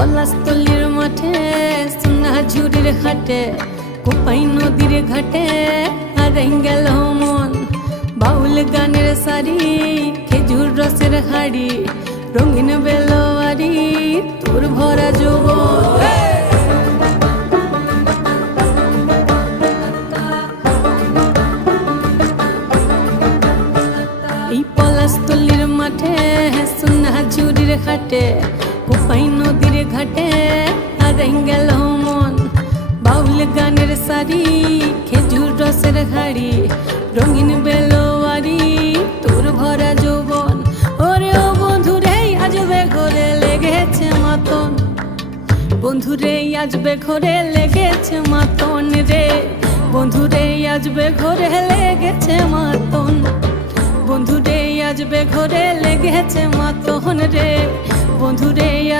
পলাশতলির মাঠে সোনা ঝুড়ির হাটে কোপাই নদীর ঘাটে হারাই গেল মন। বাউল গানের সারি খেজুর রসের হাড়ি রঙিন বেলোয়ারি তোর ভরা যৌবন। এই পলাশতলির মাঠে সোনা ঝুড়ির হাটে কোপাই নদীর ঘাটে হারাই গেল মন। বাউল গানের সারি খেজুর রসের হাড়ি রঙিন বেলোয়ারি তোর ভরা যৌবন। ওরে ও বন্ধুরে আজবে ঘরে লেগেছে মাতন, বন্ধুরে আজবে ঘরে লেগেছে মাতন রে, বন্ধুরে আজবে ঘরে লেগেছে মাতন, বন্ধুরে আজবে ঘরে লেগেছে মাতন রে, বন্ধুরে।